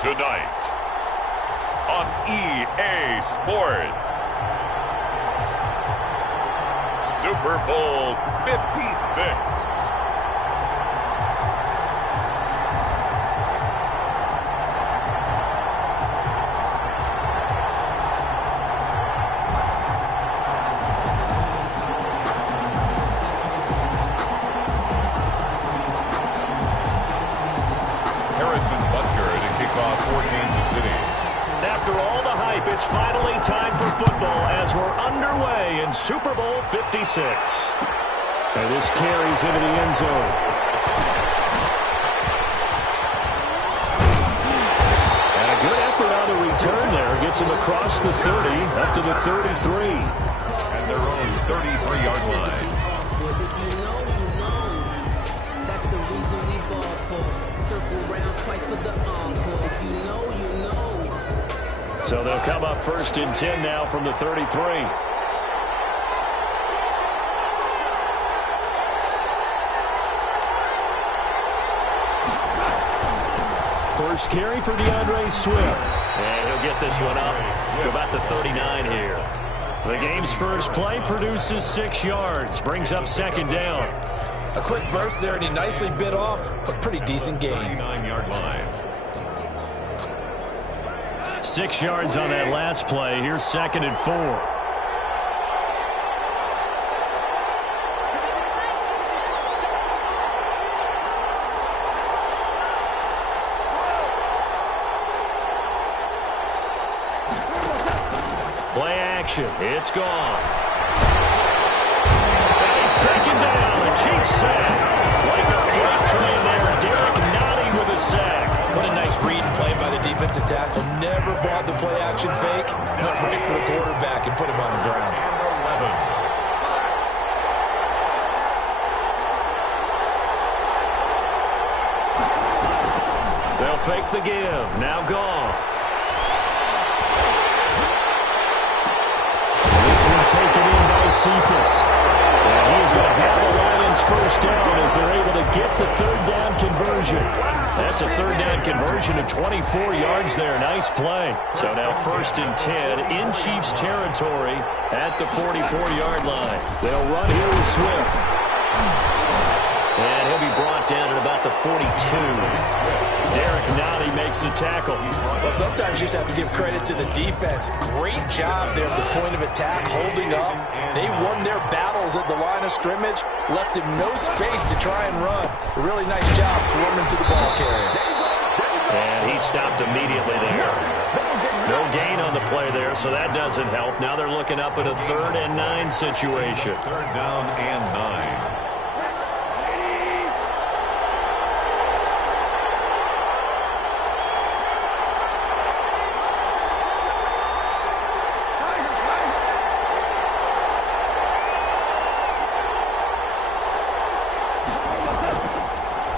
Tonight on EA Sports, Super Bowl 56. It's finally time for football as we're underway in Super Bowl 56. And this carries into the end zone. And a good effort on the return there. Gets him across the 30, up to the 33. And their own 33-yard line. If you know. That's the reason we ball for. Circle round twice for the encore. If you know, you know. So they'll come up first and 10 now from the 33. First carry for DeAndre Swift. And he'll get this one up to about the 39 here. The game's first play produces 6 yards. Brings up second down. A quick burst there, and he nicely bit off a pretty decent gain. 39-yard line. 6 yards on that last play. Here's second and 4. Play action. It's gone. And he's taken down. A cheap sack. Like a freight train there. Derek Nottie with a sack. What a nice read and play by the defensive tackle. Never bought the play-action fake. Went right for the quarterback and put him on the ground. They'll fake the give. Now Goff. This one taken in by Cephas. And he's going to have the Lions first down as they're able to get the third down conversion. That's a third down conversion of 24 yards there. Nice play. So now first and 10 in Chiefs territory at the 44-yard line. They'll run here with Swift. And he'll be brought down at about the 42. Derek Nottie makes the tackle. Well, sometimes you just have to give credit to the defense. Great job there at the point of attack, holding up. They won their battles at the line of scrimmage, left him no space to try and run. A really nice job swarming to the ball carrier. And he stopped immediately there. No gain on the play there, so that doesn't help. Now they're looking up at a 3rd and 9 situation. 3rd down and 9.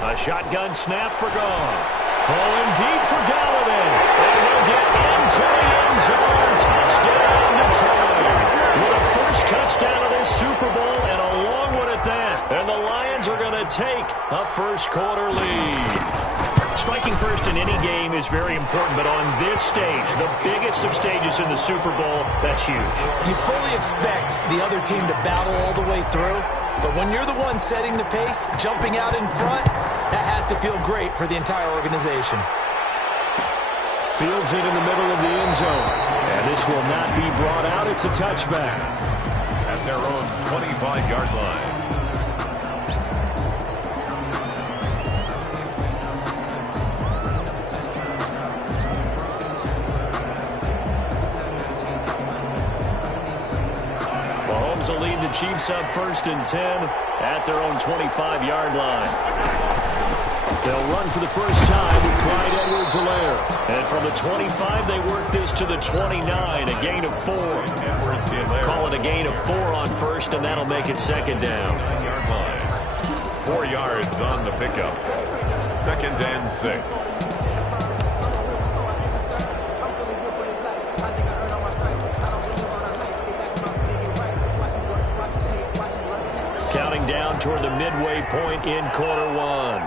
A shotgun snap for Goff. Throwing deep for Galladay. And he'll get into the end zone. Touchdown, Detroit. With a first touchdown of this Super Bowl and a long one at that. And the Lions are going to take a first-quarter lead. Striking first in any game is very important, but on this stage, the biggest of stages in the Super Bowl, that's huge. You fully expect the other team to battle all the way through, but when you're the one setting the pace, jumping out in front, that has to feel great for the entire organization. Fields it in the middle of the end zone, and this will not be brought out. It's a touchback. At their own 25-yard line. Will lead the Chiefs up first and 10 at their own 25-yard line. They'll run for the first time with Clyde Edwards-Helaire. And from the 25, they work this to the 29, a gain of 4. Call it a gain of 4 on first, and that'll make it second down. 4 yards on the pickup. 2nd and 6. Counting down toward the midway point in quarter one.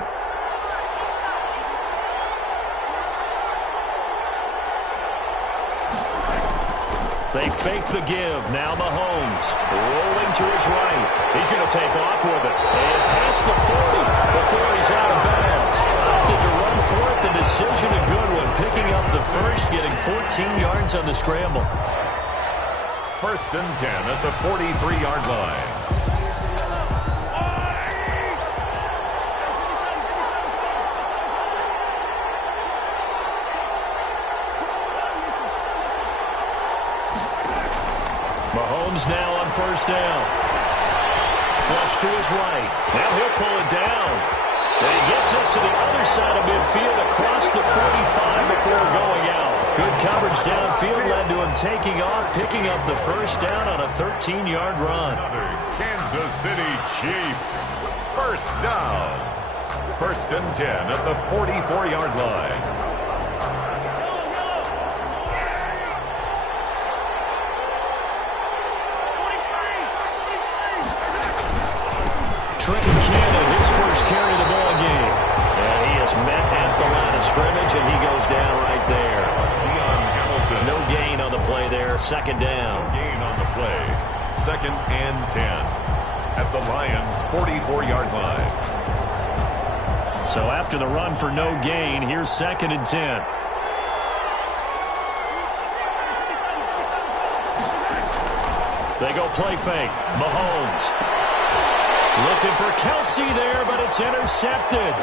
They fake the give. Now Mahomes rolling to his right. He's going to take off with it. And past the 40 before he's out of bounds. Opted to run for it. The decision a good one. Picking up the first, getting 14 yards on the scramble. 1st and 10 at the 43-yard line. Mahomes now on 1st down. Flush to his right. Now he'll pull it down. And he gets us to the other side of midfield across the 45 before going out. Good coverage downfield led to him taking off, picking up the 1st down on a 13-yard run. Kansas City Chiefs. 1st down. 1st and 10 at the 44-yard line. Trenton Cannon, his first carry of the ball game. And he is met at the line of scrimmage, and he goes down right there. Leon Hamilton. No gain on the play there. 2nd down. Gain on the play. 2nd and 10 at the Lions' 44-yard line. So after the run for no gain, here's 2nd and 10. They go play fake. Mahomes. Looking for Kelsey there, but it's intercepted.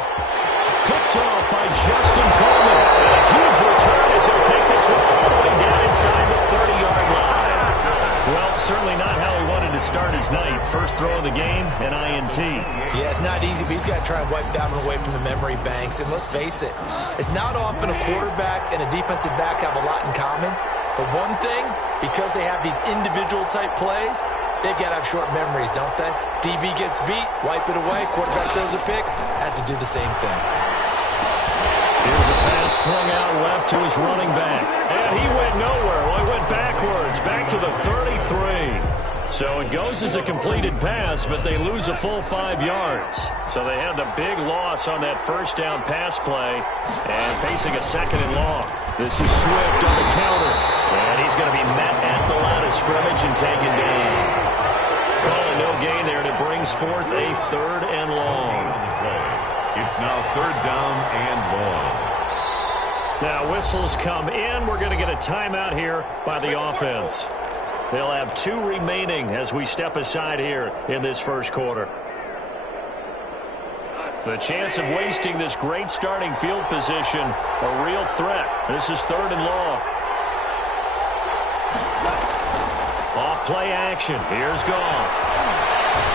Picked off by Justin Coleman. And a huge return as he'll take this one all the way down inside the 30-yard line. Well, certainly not how he wanted to start his night. First throw of the game, an INT. Yeah, it's not easy, but he's got to try and wipe that one away from the memory banks. And let's face it, it's not often a quarterback and a defensive back have a lot in common. But one thing, because they have these individual type plays, they've got to have short memories, don't they? DB gets beat, wipe it away, quarterback throws a pick, has to do the same thing. Here's a pass swung out left to his running back. And he went nowhere. Well, he went backwards, back to the 33. So it goes as a completed pass, but they lose a full 5 yards. So they had the big loss on that 1st down pass play and facing a 2nd and long. This is Swift on the counter. And he's going to be met at the line of scrimmage and taken down. Calling no gain there, and it brings forth a 3rd and long. It's now 3rd down and long. Now whistles come in. We're going to get a timeout here by the offense. They'll have 2 remaining as we step aside here in this 1st quarter. The chance of wasting this great starting field position, a real threat. This is 3rd and long. Off play action. Here's Goff.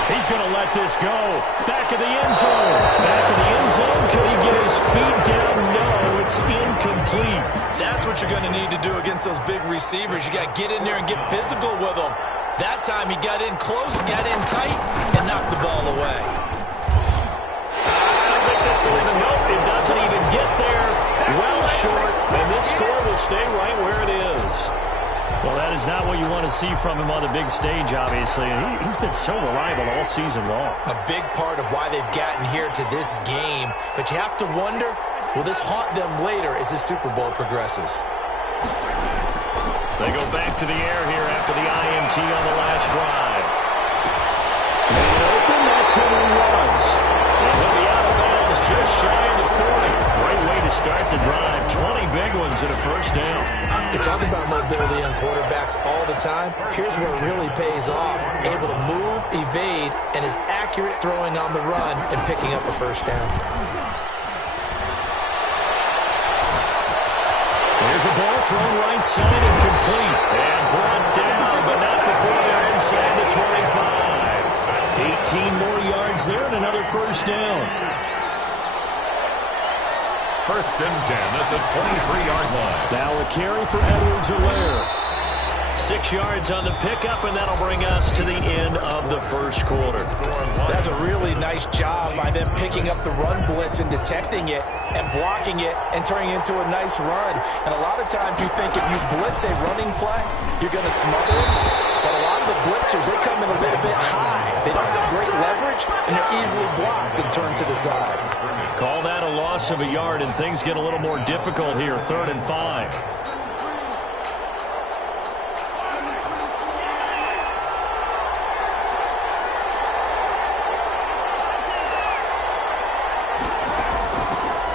He's going to let this go. Back of the end zone. Back of the end zone. Could he get his feet down? No, it's incomplete. That's what you're going to need to do against those big receivers. You got to get in there and get physical with them. That time he got in close, got in tight, and knocked the ball away. I think this will even, nope, it doesn't even get there. Well short, and this score will stay right where it is. Well, that is not what you want to see from him on the big stage, obviously. And he's been so reliable all season long. A big part of why they've gotten here to this game. But you have to wonder, will this haunt them later as the Super Bowl progresses? They go back to the air here after the INT on the last drive. Made it open, that's Henry Ruggs. And he'll be out of bounds just shy of the 40. Great way to start the drive. 20 big ones and a 1st down. You talk about mobility on quarterbacks all the time. Here's where it really pays off. Able to move, evade, and is accurate throwing on the run and picking up a 1st down. Here's a ball thrown right side and complete. And brought down, but not before they're inside the 25. 18 more yards there and another 1st down. 1st and 10 at the 23-yard line. Now a carry for Edwards-Helaire. 6 yards on the pickup, and that'll bring us to the end of the 1st quarter. That's a really nice job by them picking up the run blitz and detecting it and blocking it and turning it into a nice run. And a lot of times you think if you blitz a running play, you're going to smother it. But a lot of the blitzers, they come in a little bit high. They don't have great leverage, and they're easily blocked and turned to the side. Call that a loss of a yard, and things get a little more difficult here. 3rd and 5.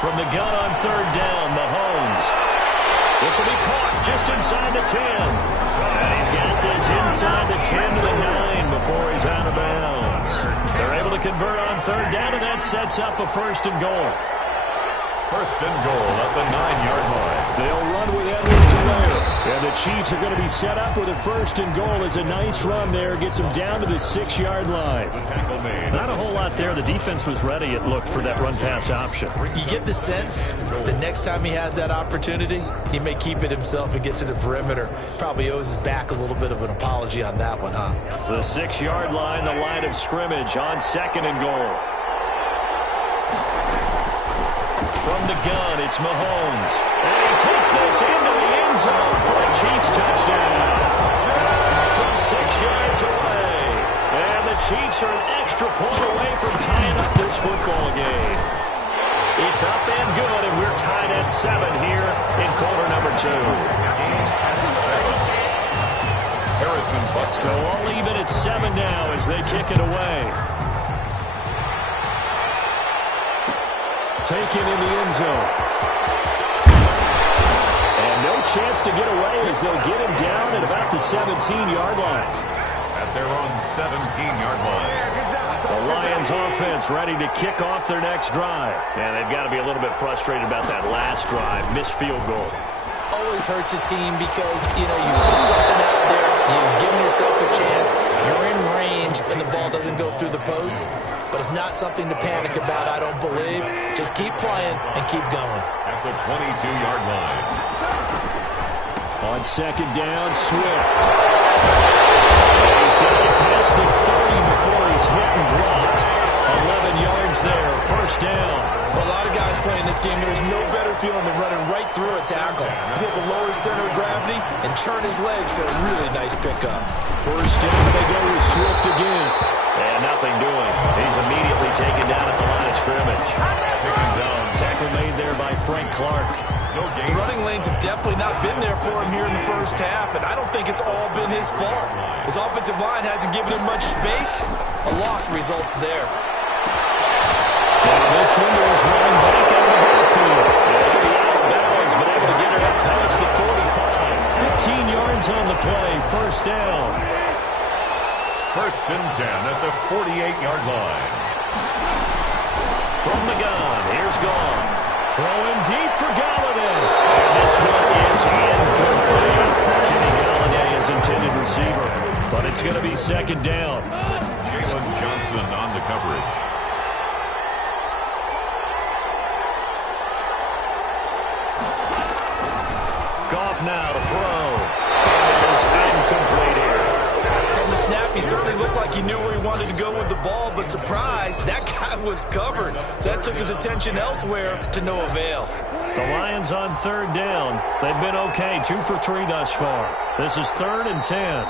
From the gun on third down, Mahomes. This will be caught just inside the 10. And he's got this inside the 10 to the 9 before he's out of bounds. They're able to convert on third down, and that sets up a first and goal. First and goal at the 9-yard line. They'll run with Edwards-Helaire. And the Chiefs are going to be set up with a first and goal. It's a nice run there. Gets them down to the 6-yard line. The tackle made. Not a whole lot there. The defense was ready, it looked, for that run-pass option. You get the sense that next time he has that opportunity, he may keep it himself and get to the perimeter. Probably owes his back a little bit of an apology on that one, huh? The 6-yard line, the line of scrimmage on second and goal. From the gun, it's Mahomes. And he takes this into the end zone for a Chiefs touchdown. From 6 yards away. And the Chiefs are an extra point away from tying up this football game. It's up and good, and we're tied at 7 here in quarter number 2. Harrison Butker. So all even at 7 now as they kick it away. Taken in the end zone. And no chance to get away as they'll get him down at about the 17-yard line. At their own 17-yard line. The Lions offense ready to kick off their next drive. And they've got to be a little bit frustrated about that last drive. Missed field goal. Always hurts a team because, you put something out there, you've given yourself a chance, you're in range, and the ball doesn't go through the post. But it's not something to panic about, I don't believe. Just keep playing and keep going. At the 22-yard line. On second down, Swift. He's got to pass the 30 before he's hit and dropped. 11 yards there, first down. For a lot of guys playing this game, there's no better feeling than running right through a tackle. He's able to lower his center of gravity and churn his legs for a really nice pickup. First down, they go with Swift again. And nothing doing. He's immediately taken down at the line of scrimmage. Taken down. Tackle made there by Frank Clark. No The gain. running lanes have definitely not been there for him here in the first half, and I don't think it's all been his fault. His offensive line hasn't given him much space. A loss results there. Now this one goes running back out of the backfield. Able to be out of bounds, but able to get it up past the 45. 15 yards on the play, first down. First and 10 at the 48-yard line. From the gun, here's Goff. Throwing deep for Galladay. And this one is incomplete. Kenny Galladay is intended receiver, but it's going to be second down. Jalen Johnson on the coverage. Goff now to throw. It is incomplete here. From the snap, he certainly looked like he knew where he wanted to go with the ball, but surprise, that guy was covered. So that took his attention elsewhere to no avail. The Lions on third down. They've been okay, 2 for 3 thus far. This is 3rd and 10.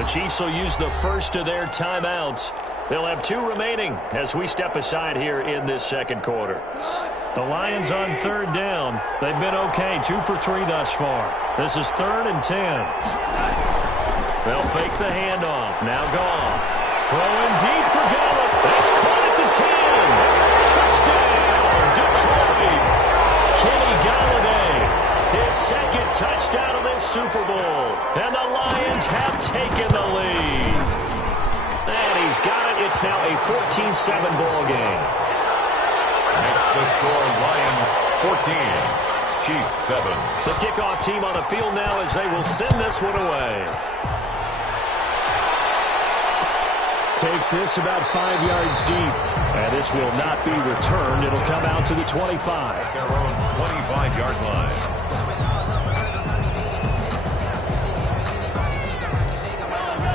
The Chiefs will use the first of their timeouts. They'll have 2 remaining as we step aside here in this second quarter. The Lions on third down. They've been okay, 2 for 3 thus far. This is 3rd and 10. They'll fake the handoff. Now Goff. Throwing deep for Gallup. That's caught at the 10. Touchdown, Detroit. Kenny Galladay, his second touchdown of this Super Bowl. And the Lions have taken the lead. And he's got it. It's now a 14-7 ball game. Next the score, Lions 14, Chiefs 7. The kickoff team on the field now as they will send this one away. Takes this about 5 yards deep. And this will not be returned. It'll come out to the 25. Their own 25-yard line.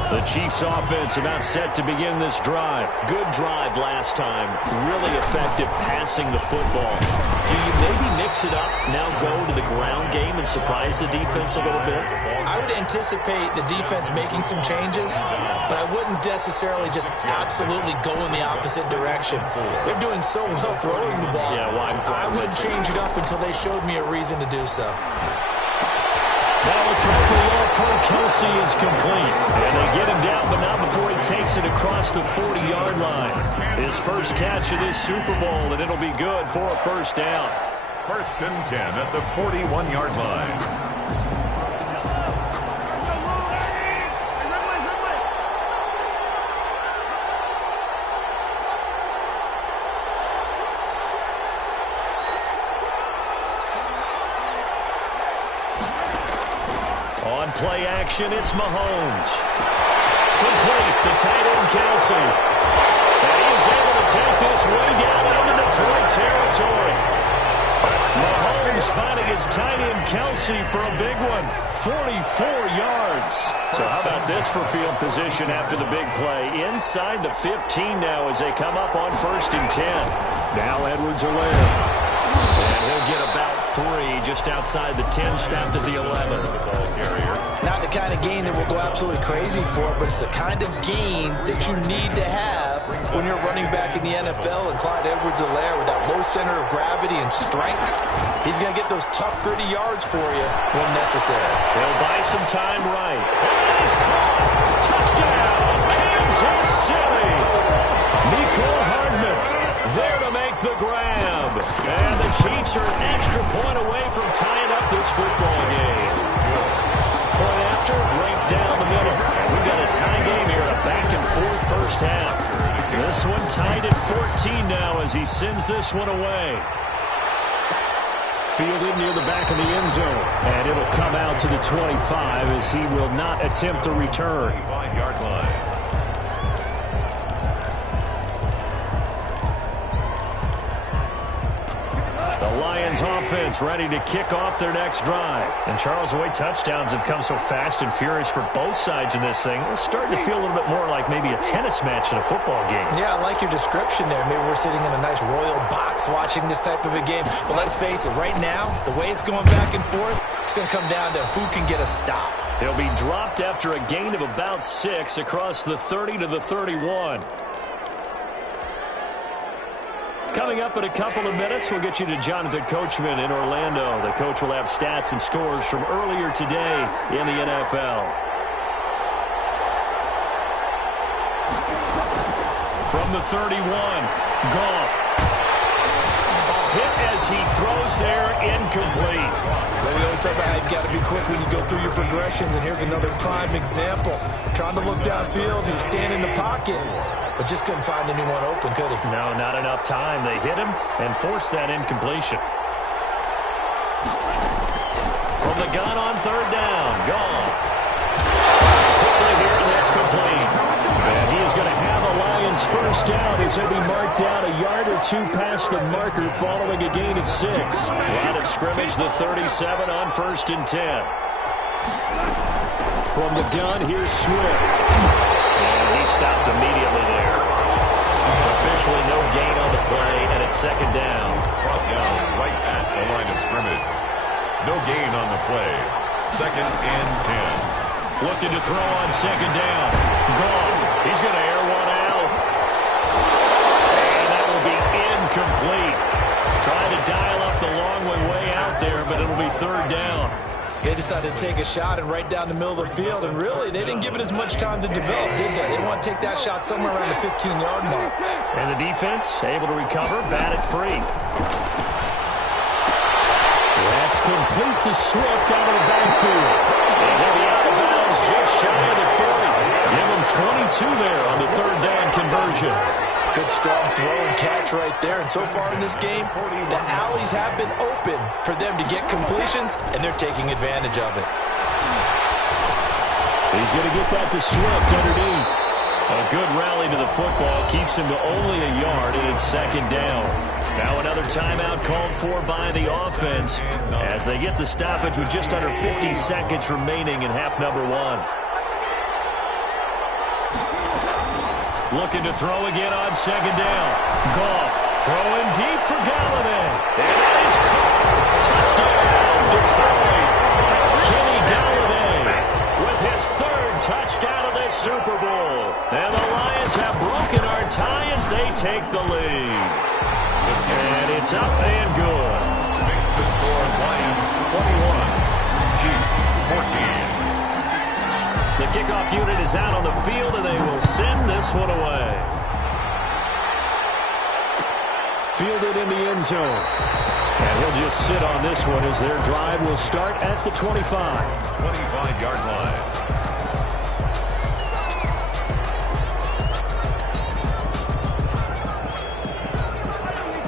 The Chiefs offense about set to begin this drive. Good drive last time. Really effective passing the football. Do you maybe mix it up, now go to the ground game and surprise the defense a little bit? I would anticipate the defense making some changes, but I wouldn't necessarily just absolutely go in the opposite direction. They're doing so well throwing the ball. Yeah, why I wouldn't change it up until they showed me a reason to do so. Now the throw for the All-Pro Kelsey is complete. And they get him down, but not before he takes it across the 40-yard line. His first catch of this Super Bowl, and it'll be good for a first down. First and 10 at the 41-yard line. On play action, it's Mahomes. Complete, the tight end Kelce. And he is able to take this way down into Detroit territory. Mahomes finding his tight end Kelce for a big one. 44 yards. So how about this for field position after the big play? Inside the 15 now as they come up on first and 10. Now Edwards-Helaire. And he'll get about 3 just outside the 10, stopped at the 11. Not the kind of gain that will go absolutely crazy for, but it's the kind of gain that you need to have when you're running back in the NFL. And Clyde Edwards-Helaire, with that low center of gravity and strength, he's going to get those tough, gritty yards for you when necessary. He'll buy some time right. And he's caught. Touchdown, Kansas City. Mecole Hardman there to make the grab. And the Chiefs are an extra point away from tying up this football game. Point after, right down the middle. And we've got a tie game here, a back-and-forth first half. This one tied at 14 now as he sends this one away. Fielded near the back of the end zone. And it'll come out to the 25 as he will not attempt a return. 25-yard line. Lions offense ready to kick off their next drive. And Charles, the way touchdowns have come so fast and furious for both sides in this thing, it's starting to feel a little bit more like maybe a tennis match in a football game. Yeah, I like your description there. Maybe we're sitting in a nice royal box watching this type of a game. But let's face it, right now, the way it's going back and forth, it's going to come down to who can get a stop. He'll be dropped after a gain of about 6 across the 30 to the 31. Coming up in a couple of minutes, we'll get you to Jonathan Coachman in Orlando. The coach will have stats and scores from earlier today in the NFL. From the 31, Goff. A hit as he throws there, incomplete. Well, we always talk about how you've got to be quick when you go through your progressions, and here's another prime example. Trying to look downfield, he was standing in the pocket, but just couldn't find anyone open, could he? No, not enough time. They hit him and forced that incompletion. From the gun on third down, Goff. Quickly here, and that's complete. And he is going to have a Lions first down as he'll be marked down a yard or 2 past the marker following a gain of 6. Line of scrimmage, the 37 on first and 10. From the gun, here's Swift. And he stopped immediately there. Officially no gain on the play, and it's second down. Brought down right at the line of scrimmage. No gain on the play. Second and 10. Looking to throw on second down. Goff. He's going to air one out. And that will be incomplete. Trying to dial up the long way out there, but it'll be third down. They decided to take a shot and right down the middle of the field, and really, they didn't give it as much time to develop, did they? They want to take that shot somewhere around the 15-yard mark. And the defense able to recover, batted free. That's complete to Swift out of the backfield. And he'll be out of bounds just shy of the 40. Give him 22 there on the third down conversion. Good strong throw and catch right there. And so far in this game, the alleys have been open for them to get completions, and they're taking advantage of it. He's going to get that to Swift underneath. A good rally to the football keeps him to only a yard, and it's second down. Now another timeout called for by the offense as they get the stoppage with just under 50 seconds remaining in half number 1. Looking to throw again on second down. Goff throwing deep for Galladay. And that is caught. Touchdown, Detroit. Kenny Galladay with his 3rd touchdown of this Super Bowl. And the Lions have broken our tie as they take the lead. And it's up and good. Makes the score Lions 21, Chiefs 14. The kickoff unit is out on the field, and they will send this one away. Fielded in the end zone. And he'll just sit on this one as their drive will start at the 25. 25-yard line.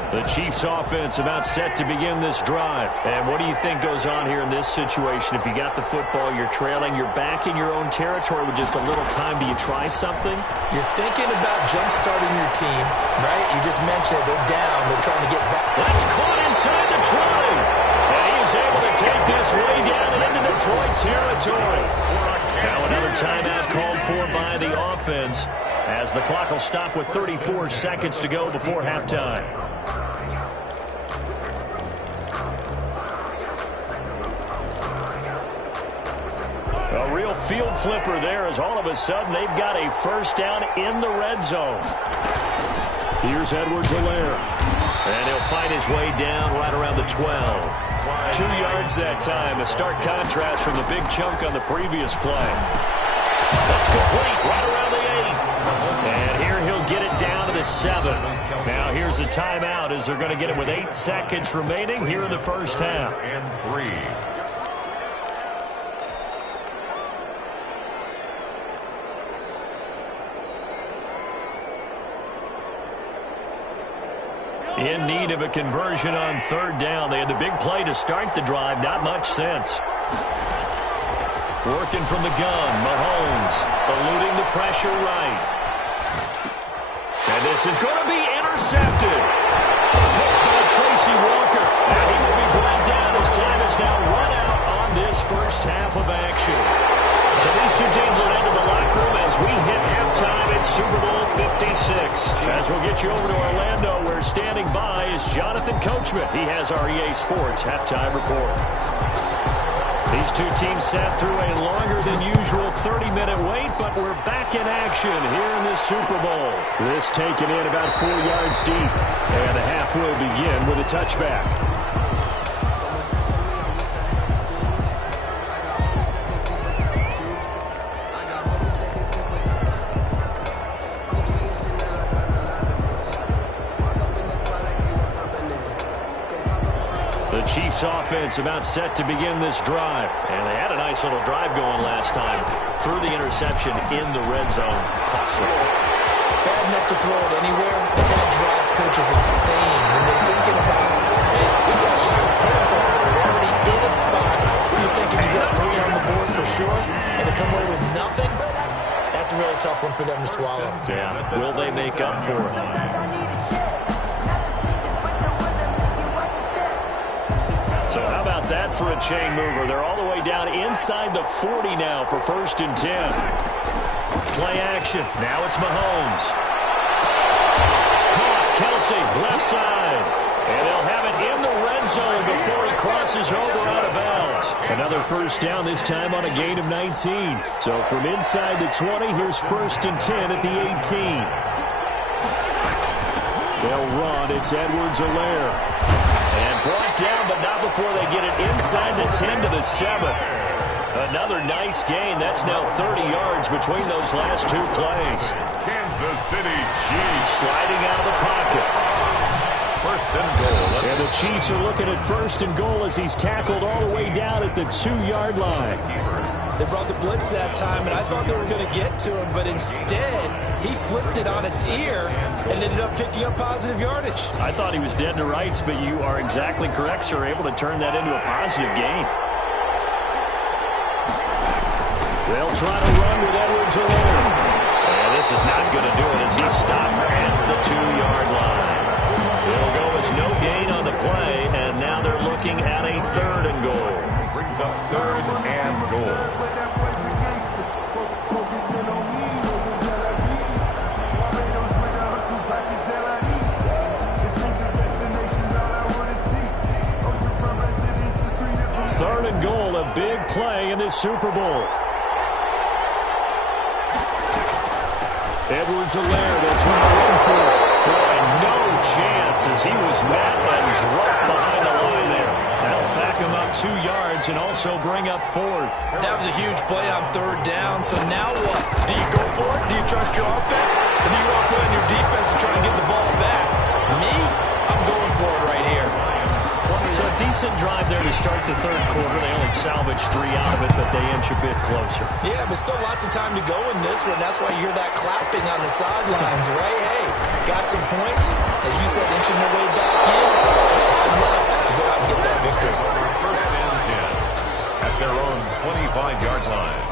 The Chiefs offense about set to begin this drive. And what do you think goes on here in this situation? If you got the football, you're trailing, you're back in your own territory with just a little time. Do you try something? You're thinking about jump-starting your team, right? You just mentioned it. They're down. They're trying to get back. That's caught inside the 20. And he is able to take this way down into Detroit territory. Now another timeout called for by the offense as the clock will stop with 34 seconds to go before halftime. A real field flipper there as all of a sudden they've got a first down in the red zone. Here's Edwards-Helaire. And he'll find his way down right around the 12. 2 yards that time. A stark contrast from the big chunk on the previous play. That's complete right around the 8. And here he'll get it down to the 7. Now here's a timeout as they're going to get it with 8 seconds remaining here in the first half. And 3. In need of a conversion on third down. They had the big play to start the drive. Not much sense. Working from the gun. Mahomes eluding the pressure right. And this is going to be intercepted. Picked by Tracy Walker. And he will be brought down as time is now run out on this first half of action. So these two teams will head to the locker room as we hit halftime at Super Bowl 56. As we'll get you over to Orlando, where standing by is Jonathan Coachman. He has our EA Sports halftime report. These two teams sat through a longer than usual 30-minute wait, but we're back in action here in this Super Bowl. This taken in about 4 yards deep, and the half will begin with a touchback. Chiefs offense about set to begin this drive. And they had a nice little drive going last time. Threw the interception in the red zone. Costly. Bad enough to throw it anywhere, but that drives coaches insane when they're thinking about, hey, we got a shot at points already. We're already in a spot where you're thinking you got 3 on the board for sure, and to come away with nothing, that's a really tough one for them to swallow. Yeah. Will they make up for it? So how about that for a chain mover? They're all the way down inside the 40 now for 1st and 10. Play action. Now it's Mahomes. Caught. Kelsey, left side. And they'll have it in the red zone before he crosses over out of bounds. Another first down, this time on a gain of 19. So from inside the 20, here's 1st and 10 at the 18. They'll run. It's Edwards-Helaire. And brought down, but not before they get it inside the 10 to the 7. Another nice gain. That's now 30 yards between those last 2 plays. Kansas City Chiefs sliding out of the pocket. 1st and goal. And the Chiefs are looking at 1st and goal as he's tackled all the way down at the 2-yard line. They brought the blitz that time, and I thought they were going to get to him, but instead, he flipped it on its ear and ended up picking up positive yardage. I thought he was dead to rights, but you are exactly correct, sir, able to turn that into a positive gain. They'll try to run with Edwards-Helaire. And this is not going to do it as he's stopped at the 2-yard line. It'll go as no gain on the play, and now they're looking at a 3rd and goal. Brings up 3rd and goal. Third and goal, a big play in this Super Bowl. Edwards-Helaire, they'll try to run for it. Boy, no chance as he was met and dropped behind the line there. That'll back him up 2 yards and also bring up 4th. That was a huge play on 3rd down, so now what? Do you go for it? Do you trust your offense? Or do you want to play on your defense to try and get the ball back? Me? I'm going for it right here. decent drive there to start the third quarter. They only salvaged 3 out of it, but they inch a bit closer. Yeah, but still lots of time to go in this one. That's why you hear that clapping on the sidelines, right? Hey, got some points. As you said, inching their way back in. Time left to go out and get that victory. First and 10 at their own 25-yard line.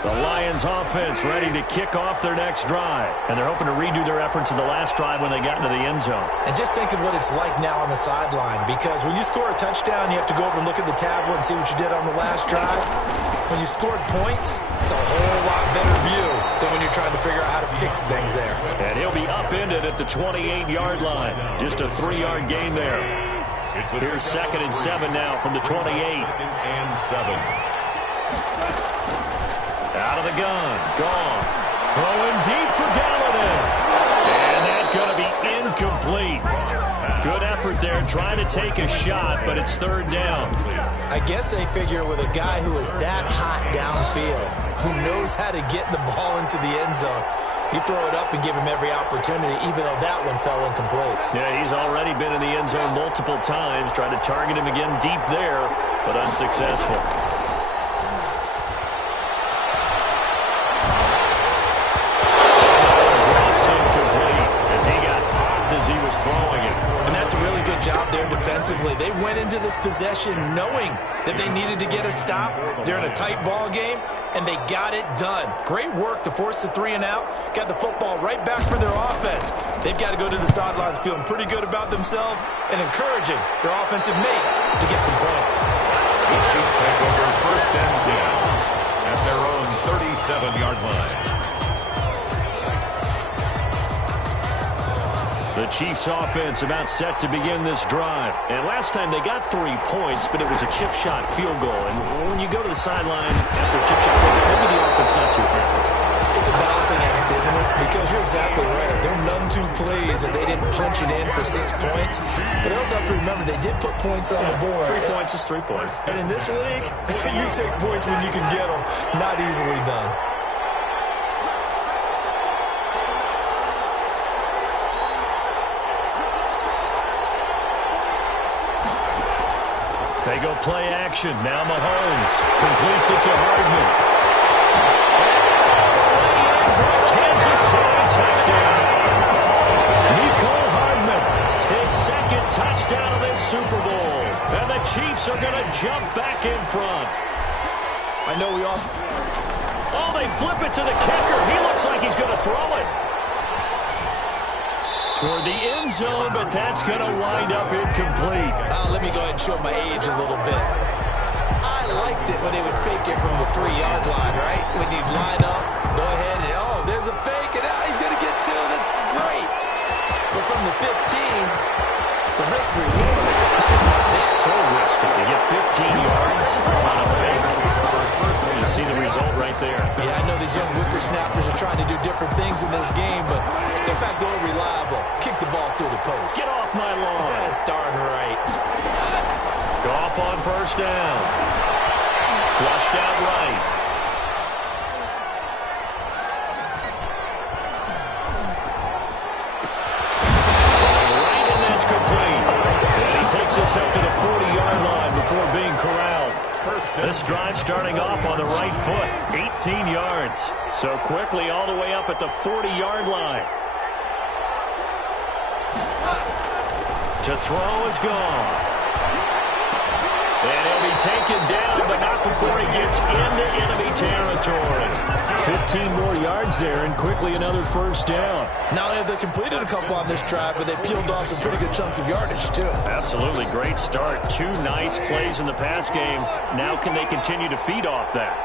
The Lions offense ready to kick off their next drive. And they're hoping to redo their efforts in the last drive when they got into the end zone. And just think of what it's like now on the sideline, because when you score a touchdown, you have to go over and look at the tablet and see what you did on the last drive. When you scored points, it's a whole lot better view than when you're trying to figure out how to fix things there. And he'll be upended at the 28-yard line. Just a 3-yard gain there. Here's 2nd and 7 now from the 28. 2nd and 7. Out of the gun. Goff. Throwing deep for Galladay. And that's going to be incomplete. Good effort there trying to take a shot, but it's 3rd down. I guess they figure with a guy who is that hot downfield, who knows how to get the ball into the end zone, you throw it up and give him every opportunity, even though that one fell incomplete. Yeah, he's already been in the end zone multiple times. Tried to target him again deep there, but unsuccessful. Throwing it. And that's a really good job there defensively. They went into this possession knowing that they needed to get a stop. They're in a tight ball game, and they got it done. Great work to force the 3 and out. Got the football right back for their offense. They've got to go to the sidelines feeling pretty good about themselves and encouraging their offensive mates to get some points. The Chiefs take over 1st and 10 at their own 37-yard line. The Chiefs offense about set to begin this drive. And last time they got 3 points, but it was a chip shot field goal. And when you go to the sideline after a chip shot field goal, maybe the offense not too happy. It's a balancing act, isn't it? Because you're exactly right. There are none too pleased that they didn't punch it in for 6 points. But I also have to remember they did put points on the board. 3 points is 3 points. And in this league, you take points when you can get them. Not easily done. They go play action. Now Mahomes completes it to Hardman. Kansas City touchdown. Nicole Hardman, his 2nd touchdown of this Super Bowl. And the Chiefs are going to jump back in front. I know we all... Oh, they flip it to the kicker. He looks like he's going to throw it toward the end zone, but that's going to wind up incomplete. Let me go ahead and show my age a little bit. I liked it when they would fake it from the 3-yard line, right? When you'd line up, go ahead and, oh, there's a fake, and he's going to get 2. That's great. But from the 15, the risk reward, it's just not there. So risky to get 15 yards on a fake. You see the result right there. Yeah, I know these young whippersnappers are trying to do different things in this game, but let's get back to old reliable. Kick the ball through the post. Get off my lawn. That's darn right. Goff on 1st down. Flushed out right. Right, and that's complete. And he takes us up to the 40-yard line before being corralled. This drive starting off on the right foot. 18 yards. So quickly all the way up at the 40-yard line. To throw is gone. And he'll be taken down, but not before he gets into enemy territory. 15 more yards there, and quickly another 1st down. Not only have they completed a couple on this drive, but they peeled off some pretty good chunks of yardage, too. Absolutely. Great start. 2 nice plays in the pass game. Now can they continue to feed off that?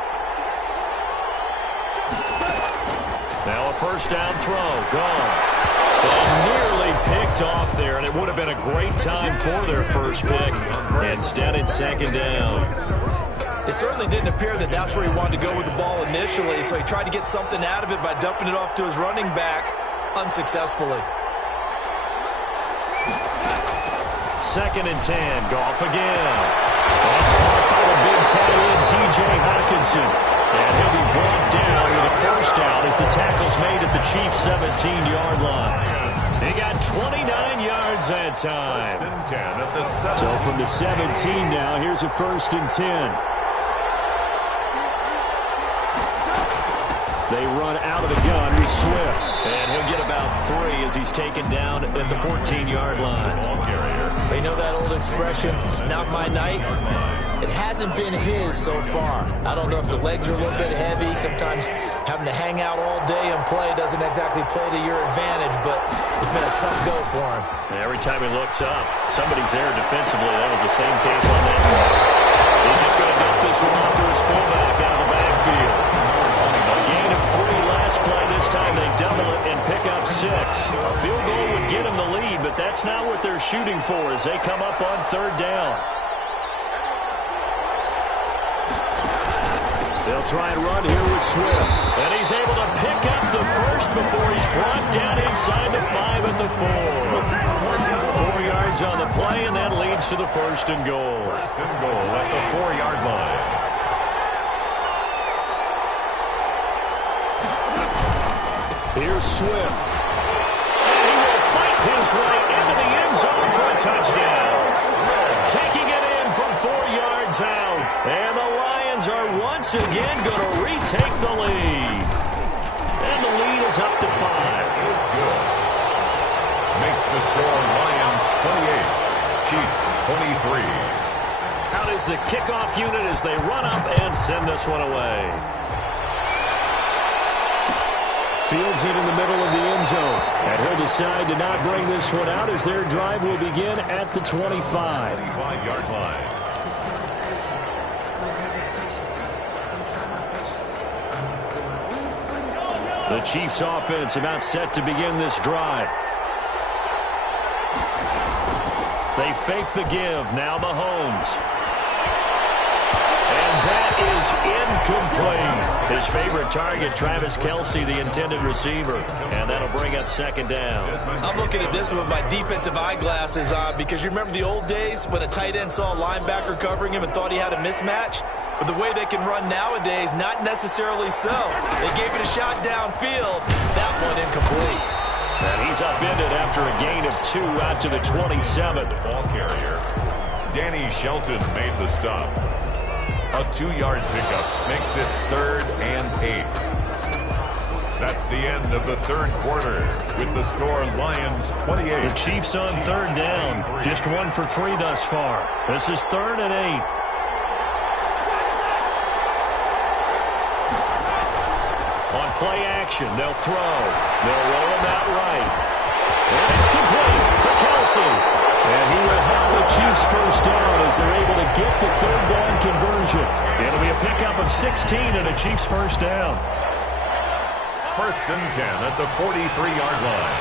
Now a 1st down throw. Gone. And nearly picked off there, and it would have been a great time for their first pick. Instead, it's 2nd down. It certainly didn't appear that that's where he wanted to go with the ball initially, so he tried to get something out of it by dumping it off to his running back unsuccessfully. 2nd and 10. Goff again. That's caught by the big tight end, T.J. Hockenson. And he'll be brought down with a 1st down as the tackle's made at the Chiefs' 17-yard line. He got 29 yards that time. 1st and 10 at the 7. So from the 17 now, here's a 1st and 10. They run out of the gun with Swift. And he'll get about 3 as he's taken down at the 14-yard line. You know that old expression, it's not my night? It hasn't been his so far. I don't know if the legs are a little bit heavy. Sometimes having to hang out all day and play doesn't exactly play to your advantage, but it's been a tough go for him. Every time he looks up, somebody's there defensively. That was the same case on that one. He's just going to dump this one off to his fullback out of the backfield. A gain of 3 last play. This time they double it and pick up 6. A field goal would get them the lead, but that's not what they're shooting for as they come up on 3rd down. They'll try and run here with Swift. And he's able to pick up the first before he's brought down inside the 5 at the 4. 4 yards on the play, and that leads to the 1st and goal. 1st and goal at the 4-yard line. Here's Swift. And he will fight his way into the end zone for a touchdown. Taking it in from 4 yards out. And the Lions are once again going to retake the lead. And the lead is up to 5. Is good. Makes the score Lions 28, Chiefs 23. Out is the kickoff unit as they run up and send this one away. Fields it in the middle of the end zone. And he'll decide to not bring this one out as their drive will begin at the 25. 25-yard line. The Chiefs offense about set to begin this drive. They fake the give. Now Mahomes. And that is incomplete. His favorite target, Travis Kelce, the intended receiver. And that'll bring up 2nd down. I'm looking at this with my defensive eyeglasses on because you remember the old days when a tight end saw a linebacker covering him and thought he had a mismatch? But the way they can run nowadays, not necessarily so. They gave it a shot downfield. That one incomplete. And he's upended after a gain of 2 out to the 27th. Ball carrier. Danny Shelton made the stop. A 2-yard pickup makes it 3rd and 8. That's the end of the 3rd quarter with the score Lions 28. The Chiefs on 3rd down. Just 1 for 3 thus far. This is 3rd and 8. On play action, they'll throw. They'll roll him out right. And it's complete to Kelce. And he will have the Chiefs 1st down as they're able to get the 3rd down conversion. It'll be a pickup of 16 and a Chiefs 1st down. 1st and 10 at the 43-yard line.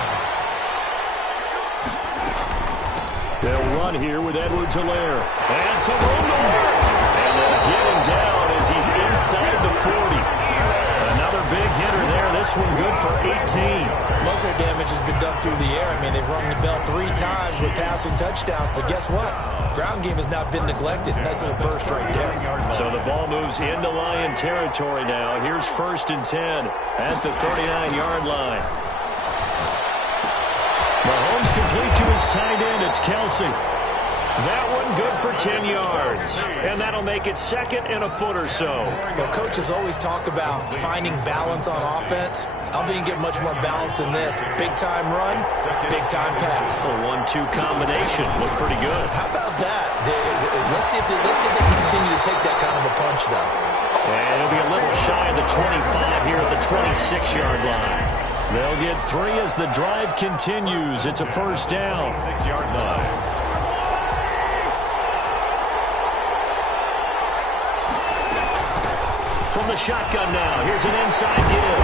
They'll run here with Edwards-Helaire. And some room to work. And they'll get him down as he's inside the 40. Another big hitter there. This one good for 18. Muscle damage has been done through the air. I mean, they've rung the bell 3 times with passing touchdowns, but guess what? Ground game has not been neglected. Nice little burst right there. So the ball moves into Lion territory now. Here's 1st and 10 at the 39-yard line. Mahomes complete to his tight end. It's Kelce. That one good for 10 yards. And that'll make it 2nd and a foot or so. Well, coaches always talk about finding balance on offense. I don't think you get much more balance than this. Big-time run, big-time pass. A 1-2 combination. Looked pretty good. How about that? Let's see if they can continue to take that kind of a punch, though. And it'll be a little shy of the 25 here at the 26-yard line. They'll get 3 as the drive continues. It's a 1st down. 6-yard line. From the shotgun now, here's an inside give.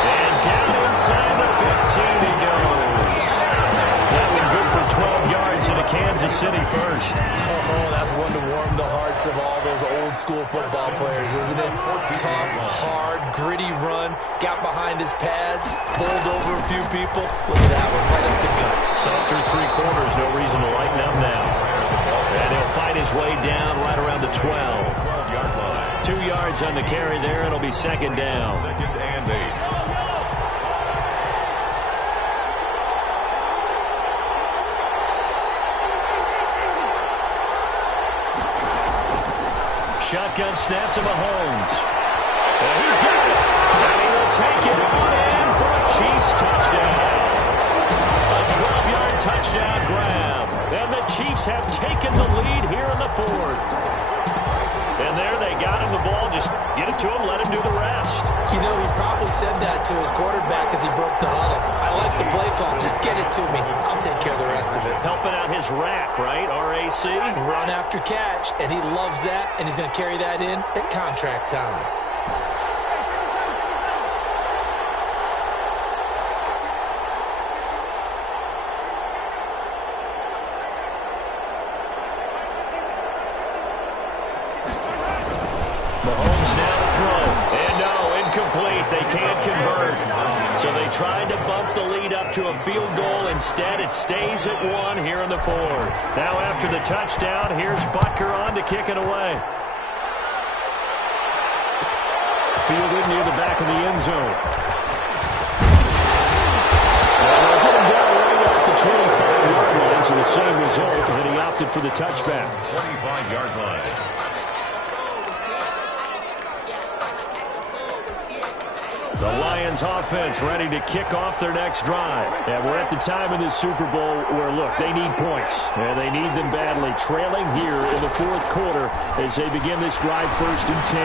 And down inside the 15 he goes. That one good for 12 yards into Kansas City 1st. Oh, that's one to warm the hearts of all those old school football players, isn't it? Tough, hard, gritty run. Got behind his pads, bowled over a few people. Look at that one, right up the gut. So through 3 quarters, no reason to lighten up now. And he'll fight his way down right around the 12. 2 yards on the carry there. It'll be 2nd down. 2nd and 8. shotgun snap to Mahomes. And he's got it. And he will take it on in for a Chiefs touchdown. A 12-yard touchdown grab. And the Chiefs have taken the lead here in the fourth. And there they got him the ball. Just get it to him, let him do the rest. You know, he probably said that to his quarterback as he broke the huddle. I like the play call. Just get it to me. I'll take care of the rest of it. Helping out his rack, right? RAC. Run after catch, and he loves that, and he's going to carry that in at contract time. Mahomes now to throw. And no, incomplete. They can't convert. So they tried to bump the lead up to a field goal. Instead, it stays at 1 here in the fourth. Now after the touchdown, here's Butker on to kick it away. Fielded near the back of the end zone. And they'll get him down right at the 25-yard line, so the same result, and he opted for the touchback. 25-yard line. The Lions offense ready to kick off their next drive. And we're at the time in the Super Bowl where, look, they need points. And they need them badly. Trailing here in the fourth quarter as they begin this drive 1st and 10.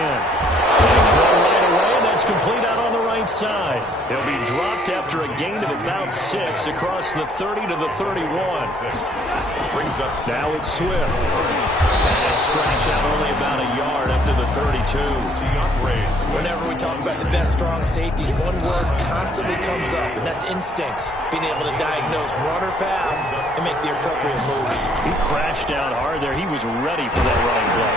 They throw right away, and that's complete out on the right side. He'll be dropped after a gain of about 6 across the 30 to the 31. Brings up Now it's Swift. And they scratch out only about a yard up to the 32. Whenever we talk about the best strong safeties, one word constantly comes up, and that's instincts. Being able to diagnose run or pass and make the appropriate moves. He crashed out hard there. He was ready for that running play.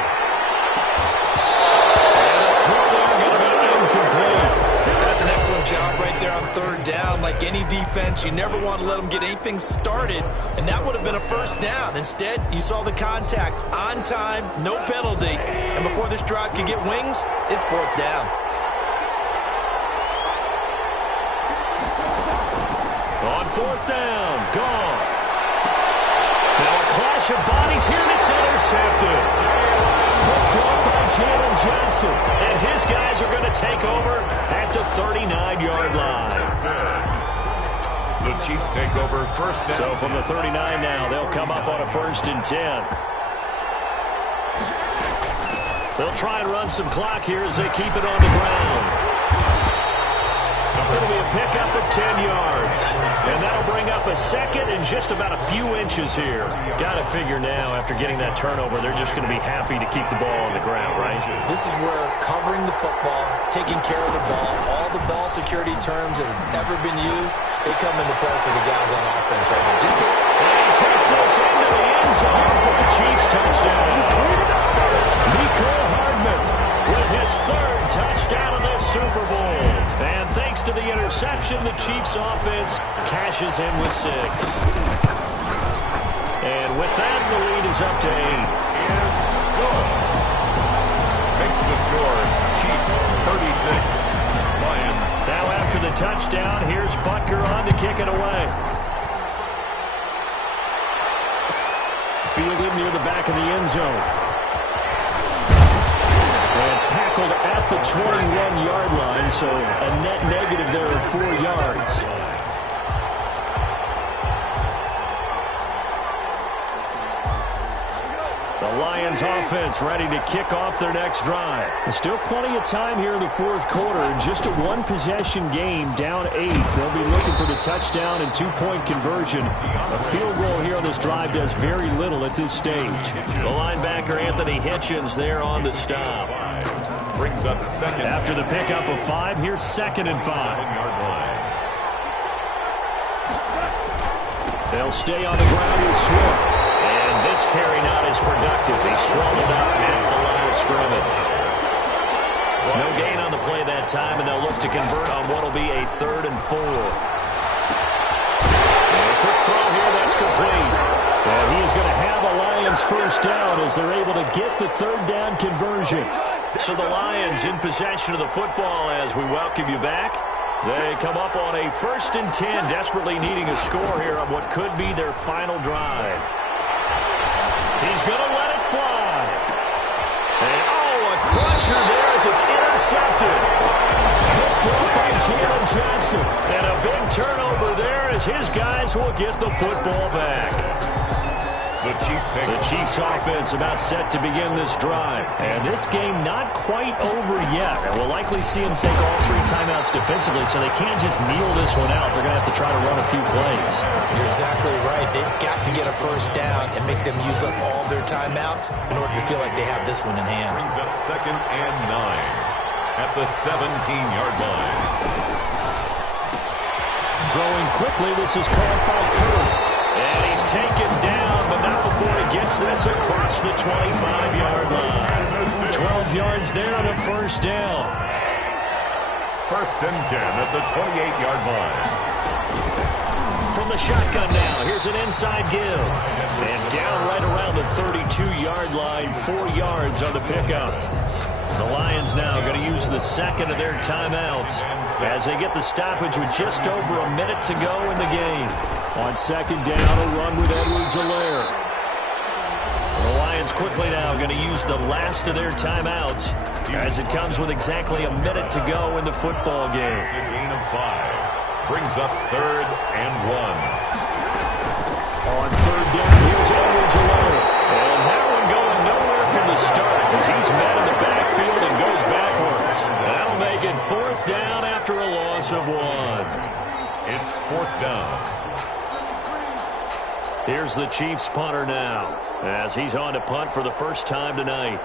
And the throw there going to be incomplete. That's an excellent job right there on 3rd down. Like any defense, you never want to let them get anything started, and that would have been a 1st down. Instead, you saw the contact on time, no penalty, and before this drive could get wings, it's 4th down. On 4th down, Goff. Now a clash of bodies here, and it's intercepted. Picked off by Jalen Johnson. And his guys are going to take over at the 39-yard line. The Chiefs take over 1st down. So from the 39 now, they'll come up on a 1st and 10. They'll try and run some clock here as they keep it on the ground. It'll be a pickup of 10 yards. And that'll bring up a 2nd and just about a few inches here. Got to figure now, after getting that turnover, they're just going to be happy to keep the ball on the ground, right? This is where covering the football, taking care of the ball, all the ball security terms that have ever been used, they come into play for the guys on offense right now. Just take... And he takes this into the end zone for a Chiefs touchdown. Mecole Hardman with his 3rd touchdown of this Super Bowl. And thanks to the interception, the Chiefs offense cashes in with 6. And with that, the lead is up to 8. Is good. Makes the score Chiefs 36. Lions. Now after the touchdown, here's Butker on to kick it away. Fielded near the back of the end zone. And tackled at the 21-yard line, so a net negative there of 4 yards. The Lions offense ready to kick off their next drive. There's still plenty of time here in the fourth quarter. Just a 1-possession game, down 8. They'll be looking for the touchdown and 2-point conversion. A field goal here on this drive does very little at this stage. The linebacker Anthony Hitchens there on the stop. Brings up 2nd. After the pickup of 5, here's 2nd and 5. 7-yard line. They'll stay on the ground with Swift. And this carry not as productive. He swallowed up at the line of scrimmage. No gain on the play that time, and they'll look to convert on what will be a 3rd and 4. And a quick throw here, that's complete. And he's going to have a Lions 1st down as they're able to get the 3rd down conversion. So the Lions in possession of the football as we welcome you back. They come up on a 1st and 10, desperately needing a score here on what could be their final drive. He's going to let it fly. And, oh, a as it's intercepted. Picked up by Jalen Jackson. And a big turnover there as his guys will get the football back. The Chiefs offense about set to begin this drive. And this game not quite over yet. And we'll likely see them take all 3 timeouts defensively, so they can't just kneel this one out. They're going to have to try to run a few plays. You're exactly right. They've got to get a first down and make them use up all their timeouts in order to feel like they have this one in hand. Brings up 2nd and 9 at the 17-yard line. Throwing quickly, this is called by Kirk. And he's taken down, but not before he gets this across the 25-yard line. 12 yards there and a first down. 1st and 10 at the 28-yard line. From the shotgun now, here's an inside give. And down right around the 32-yard line, 4 yards on the pickup. The Lions now going to use the second of their timeouts as they get the stoppage with just over a minute to go in the game. On 2nd down, a run with Edwards-Helaire. The Lions quickly now going to use the last of their timeouts as it comes with exactly a minute to go in the football game. It's a gain of 5. Brings up 3rd and 1. On 3rd down, here's Edwards-Helaire. And that one going nowhere from the start as he's met in the backfield and goes backwards. That'll make it 4th down after a loss of 1. It's 4th down. Here's the Chiefs punter now as he's on to punt for the first time tonight.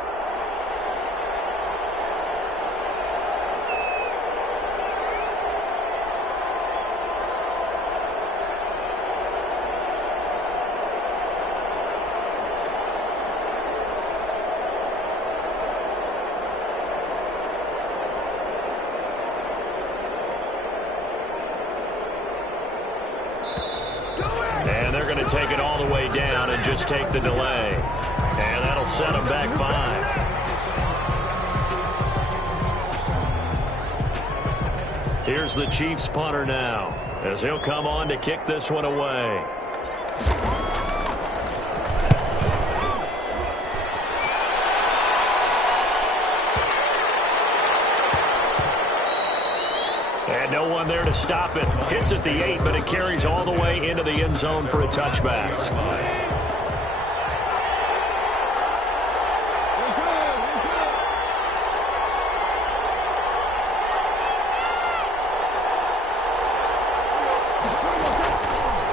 Take it all the way down and just take the delay. And that'll set them back 5. Here's the Chiefs punter now as he'll come on to kick this one away. And no one there to stop it. Hits at the 8, but it carries all the way into the end zone for a touchback.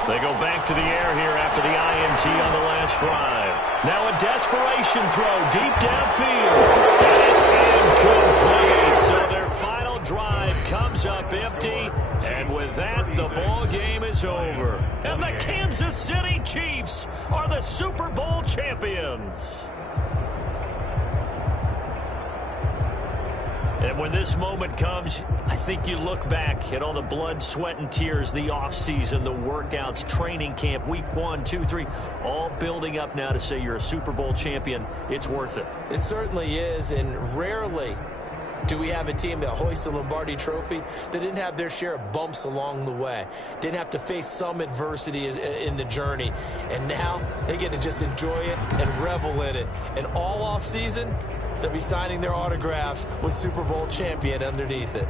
They go back to the air here after the INT on the last drive. Now a desperation throw deep downfield. And it's incomplete. So their final drive comes up empty. And with that, the ball game is over. And the Kansas City Chiefs are the Super Bowl champions. And when this moment comes, I think you look back at all the blood, sweat, and tears, the offseason, the workouts, training camp, week 1, 2, 3, all building up now to say you're a Super Bowl champion. It's worth it. It certainly is, and rarely do we have a team that hoists the Lombardi Trophy that didn't have their share of bumps along the way, didn't have to face some adversity in the journey, and now they get to just enjoy it and revel in it. And all offseason, they'll be signing their autographs with Super Bowl champion underneath it.